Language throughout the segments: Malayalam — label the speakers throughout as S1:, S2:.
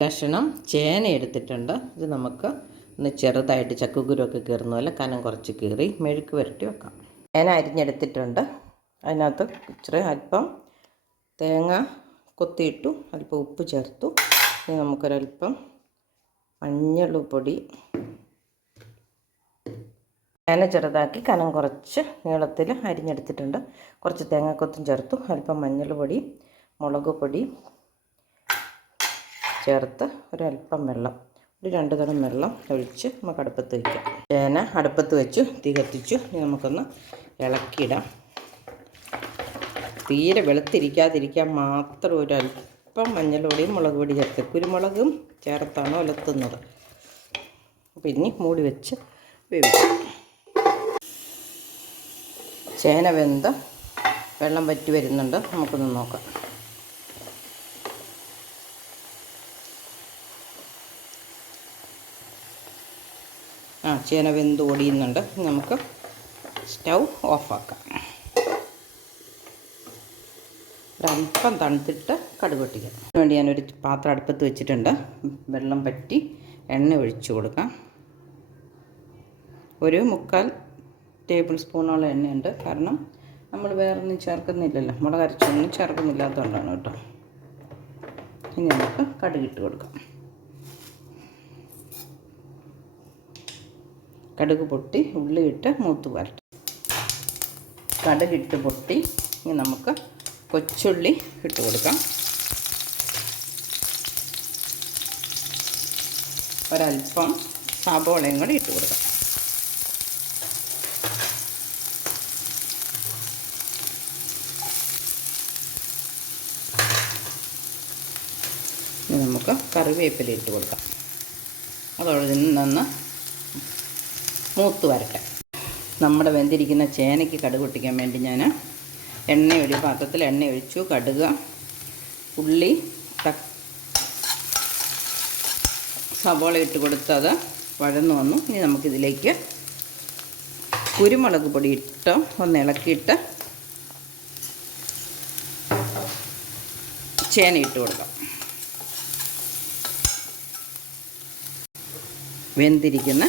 S1: കഷണം ചേന എടുത്തിട്ടുണ്ട്. ഇത് നമുക്ക് ഒന്ന് ചെറുതായിട്ട് ചക്കക്കുരുവൊക്കെ കീറുന്ന പോലെ കനം കുറച്ച് കീറി മെഴുക്ക് പുരട്ടി വെക്കാം. ചേന അരിഞ്ഞെടുത്തിട്ടുണ്ട്. അതിനകത്ത് ഇച്ചിരി അല്പം തേങ്ങ കൊത്തിയിട്ടു അല്പം ഉപ്പ് ചേർത്തു. ഇനി നമുക്കൊരല്പം മഞ്ഞൾപ്പൊടി ചേന ചെറുതാക്കി കനം കുറച്ച് നീളത്തിൽ അരിഞ്ഞെടുത്തിട്ടുണ്ട്. കുറച്ച് തേങ്ങാക്കൊത്തും ചേർത്തു. അല്പം മഞ്ഞൾ പൊടി മുളക് പൊടി ചേർത്ത് ഒരല്പം വെള്ളം ഒരു രണ്ട് തരം വെള്ളം ഒഴിച്ച് നമുക്ക് അടുപ്പത്ത് വയ്ക്കാം ചേന അടുപ്പത്ത് വെച്ചു തീ കത്തിച്ചു. ഇനി നമുക്കൊന്ന് ഇളക്കിയിടാം. തീരെ വെളുത്തിരിക്കാതിരിക്കാൻ മാത്രം ഒരല്പം മഞ്ഞൾപൊടിയും മുളക് പൊടി ചേർത്ത്. കുരുമുളകും ചേർത്താണ് ഒലത്തുന്നത്. അപ്പോൾ ഇനി മൂടി വെച്ച് വേവിക്കാം. ചേന വെന്ത് വെള്ളം വറ്റി വരുന്നുണ്ട്. നമുക്കൊന്ന് നോക്കാം. ആ ചേന വെന്ത് ഓടിയുന്നുണ്ട് നമുക്ക് സ്റ്റൗ ഓഫാക്കാം. ഒരല്പം തണുത്തിട്ട് കടുക് പൊട്ടിക്കാം. അതിന് വേണ്ടി ഞാനൊരു പാത്രം അടുപ്പത്ത് വെച്ചിട്ടുണ്ട്. വെള്ളം പറ്റി എണ്ണ ഒഴിച്ചു കൊടുക്കാം. ഒരു മുക്കാൽ ടേബിൾ സ്പൂണോളം എണ്ണയുണ്ട്. കാരണം നമ്മൾ വേറൊന്നും ചേർക്കുന്നില്ലല്ലോ. മുളക് അരച്ചൊന്നും ചേർക്കുന്നില്ലാത്തതുകൊണ്ടാണ് കേട്ടോ. ഇനി നമുക്ക് കടുകിട്ട് കൊടുക്കാം. കടുക് പൊട്ടി ഉള്ളിയിട്ട് മൂത്ത് വരട്ടെ. കടുകിട്ട് പൊട്ടി ഇനി നമുക്ക് കൊച്ചുള്ളി ഇട്ട് കൊടുക്കാം. ഒരല്പം സബോളയും കൂടി ഇട്ട് കൊടുക്കാം. നമുക്ക് കറിവേപ്പില ഇട്ട് കൊടുക്കാം. അതോടെ നിന്ന് മൂത്ത് വരട്ടെ. നമ്മുടെ വെന്തിരിക്കുന്ന ചേനയ്ക്ക് കടുക് പൊട്ടിക്കാൻ വേണ്ടി ഞാൻ എണ്ണ ഒരു പാത്രത്തിൽ എണ്ണ ഒഴിച്ചു കടുക ഉള്ളി സവോള ഇട്ട് കൊടുത്തത് വഴന്നു വന്നു. ഇനി നമുക്കിതിലേക്ക് കുരുമുളക് പൊടി ഇട്ട് ഒന്ന് ഇളക്കിയിട്ട് ചേന ഇട്ട് കൊടുക്കാം. വെന്തിരിക്കുന്ന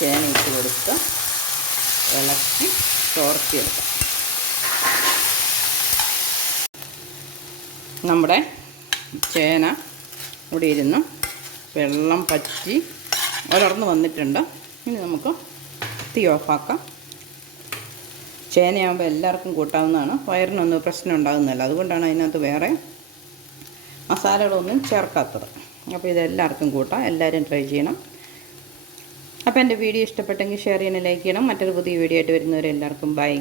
S1: ചേന ഇട്ട് കൊടുത്ത് ഇളക്കി ചോർത്തിയെടുക്കാം നമ്മുടെ ചേന കൂടി ഇരുന്ന്. വെള്ളം പറ്റി ഒരർന്ന് വന്നിട്ടുണ്ട്. ഇനി നമുക്ക് തീ ഓഫാക്കാം. ചേനയാകുമ്പോൾ എല്ലാവർക്കും കൂട്ടാവുന്നതാണ്. വയറിനൊന്നും പ്രശ്നം ഉണ്ടാകുന്നില്ല. അതുകൊണ്ടാണ് അതിനകത്ത് വേറെ മസാലകളൊന്നും ചേർക്കാത്തത്. അപ്പോൾ ഇതെല്ലാവർക്കും കൂട്ടാം. എല്ലാവരും ട്രൈ ചെയ്യണം. അപ്പോൾ എന്റെ വീഡിയോ ഇഷ്ടപ്പെട്ടെങ്കിൽ ഷെയർ ചെയ്യണം ലൈക്ക് ചെയ്യണം. മറ്റൊരു പുതിയ വീഡിയോ ആയിട്ട് വരുന്നവരെല്ലാവർക്കും ബൈ